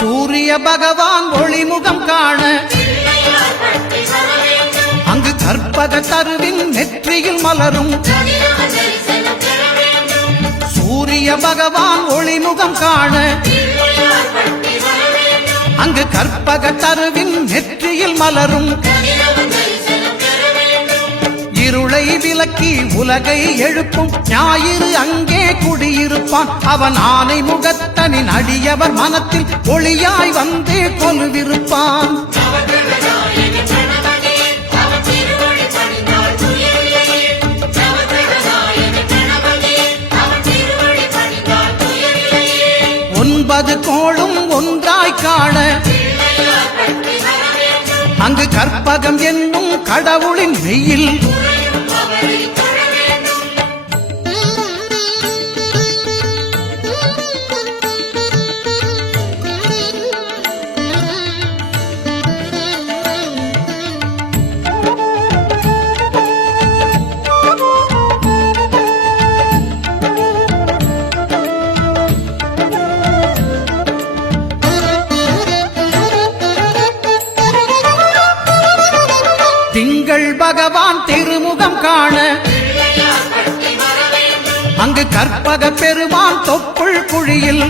சூரிய பகவான் ஒளிமுகம் காண அங்கு கற்பக தருவின் நெற்றியில் மலரும் சூரிய பகவான் ஒளிமுகம் காண அங்கு கற்பக தருவின் நெற்றியில் மலரும் இருளை விலக்கி உலகை எழுப்பும் ஞாயிறு அங்கே குடியிருப்பான் அவன் ஆனை முகத்தனின் அடியவர் மனத்தில் ஒளியாய் வந்து கொலுவிருப்பான் ஒன்பது கோளும் ஒன்றாய் காண அங்கு கற்பகம் என்னும் கடவுளின் மெய்யில் திங்கள் பகவான் திருமுகம் காண அங்கு கற்பக பெருமான் தொப்புள் குழியில்